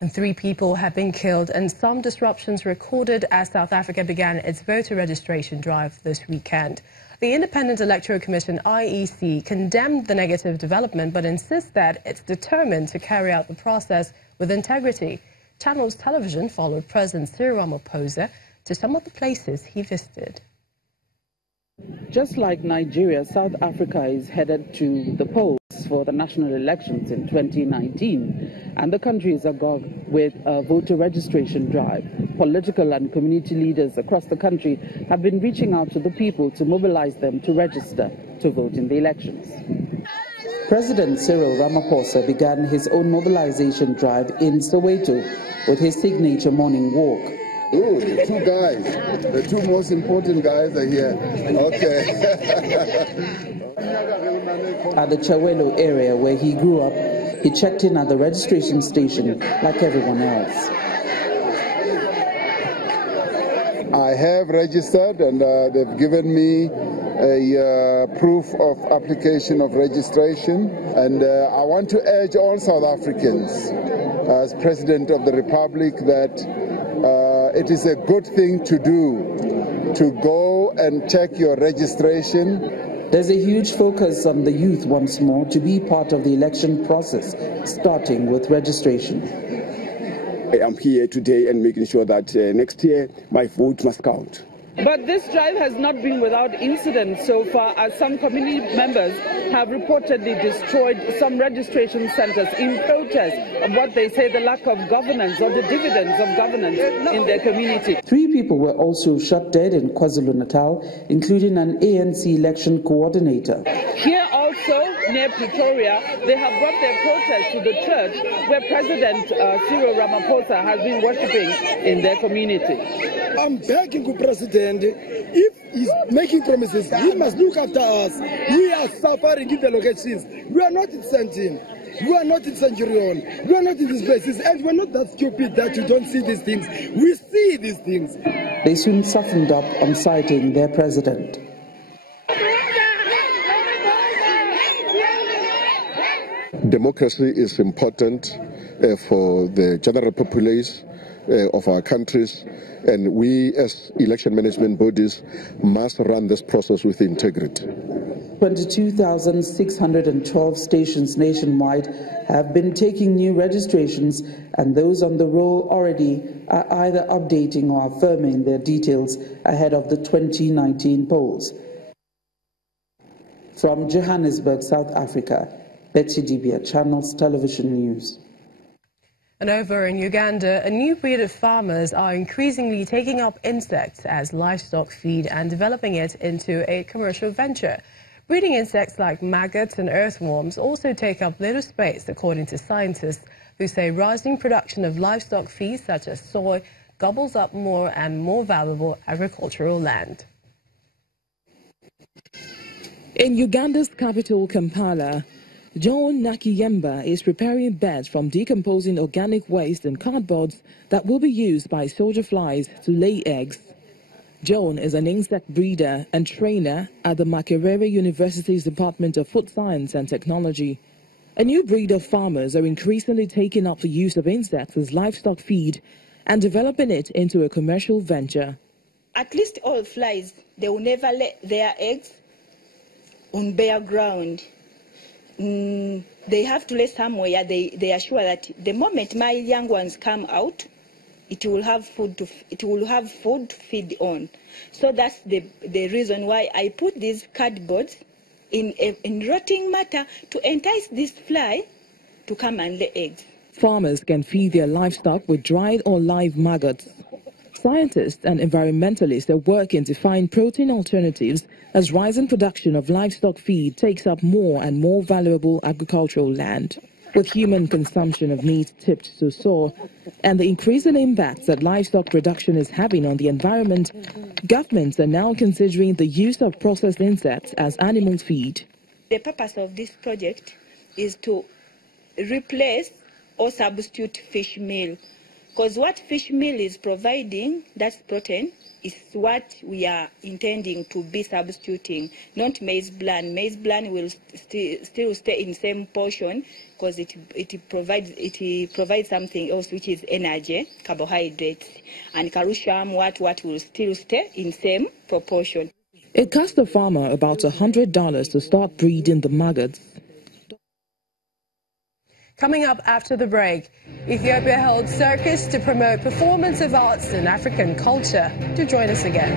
And 3 people have been killed and some disruptions recorded as South Africa began its voter registration drive this weekend. The Independent Electoral Commission, IEC, condemned the negative development but insists that it's determined to carry out the process with integrity. Channels Television followed President Cyril Ramaphosa to some of the places he visited. Just like Nigeria, South Africa is headed to the polls for the national elections in 2019, and the country is agog with a voter registration drive. Political and community leaders across the country have been reaching out to the people to mobilize them to register to vote in the elections. President Cyril Ramaphosa began his own mobilization drive in Soweto with his signature morning walk. Oh, the 2 guys, the 2 most important guys are here. Okay. At the Chawelo area where he grew up, he checked in at the registration station like everyone else. I have registered and they've given me a proof of application of registration, and I want to urge all South Africans as President of the Republic that it is a good thing to do, to go and check your registration. There's a huge focus on the youth once more to be part of the election process, starting with registration. I'm here today and making sure that next year my vote must count. But this drive has not been without incident so far, as some community members have reportedly destroyed some registration centers in protest of what they say the lack of governance or the dividends of governance in their community. 3 people were also shot dead in KwaZulu-Natal, including an ANC election coordinator. Here also, near Pretoria, they have brought their protest to the church where President Cyril Ramaphosa has been worshipping in their community. I'm begging the President, if he's making promises, he must look after us. We are suffering in the locations. We are not in Sentin. We are not in Centurion. We are not in these places. And we're not that stupid that you don't see these things. We see these things. They soon softened up on citing their president. Democracy is important for the general populace of our countries, and we as election management bodies must run this process with integrity. 22,612 stations nationwide have been taking new registrations, and those on the roll already are either updating or affirming their details ahead of the 2019 polls. From Johannesburg, South Africa, Betsy Dibia, Channels Television News. And over in Uganda, a new breed of farmers are increasingly taking up insects as livestock feed and developing it into a commercial venture. Breeding insects like maggots and earthworms also take up little space, according to scientists who say rising production of livestock feed such as soy gobbles up more and more valuable agricultural land. In Uganda's capital, Kampala, John Nakiyemba is preparing beds from decomposing organic waste and cardboards that will be used by soldier flies to lay eggs. John is an insect breeder and trainer at the Makerere University's Department of Food Science and Technology. A new breed of farmers are increasingly taking up the use of insects as livestock feed and developing it into a commercial venture. At least all flies, they will never lay their eggs on bare ground. They have to lay somewhere. They are sure that the moment my young ones come out, it will have food to feed on. So that's the reason why I put these cardboards in rotting matter to entice this fly to come and lay eggs. Farmers can feed their livestock with dried or live maggots. Scientists and environmentalists are working to find protein alternatives as rising production of livestock feed takes up more and more valuable agricultural land. With human consumption of meat tipped to soar and the increasing impacts that livestock production is having on the environment, governments are now considering the use of processed insects as animal feed. The purpose of this project is to replace or substitute fish meal. Because what fish meal is providing, that's protein, is what we are intending to be substituting, not maize bran. Maize bran will still stay in same portion because it provides something else, which is energy, carbohydrates, and Karusham what will still stay in same proportion. It cost the farmer about $100 to start breeding the maggots. Coming up after the break, Ethiopia held circus to promote performance of arts and African culture. Do join us again.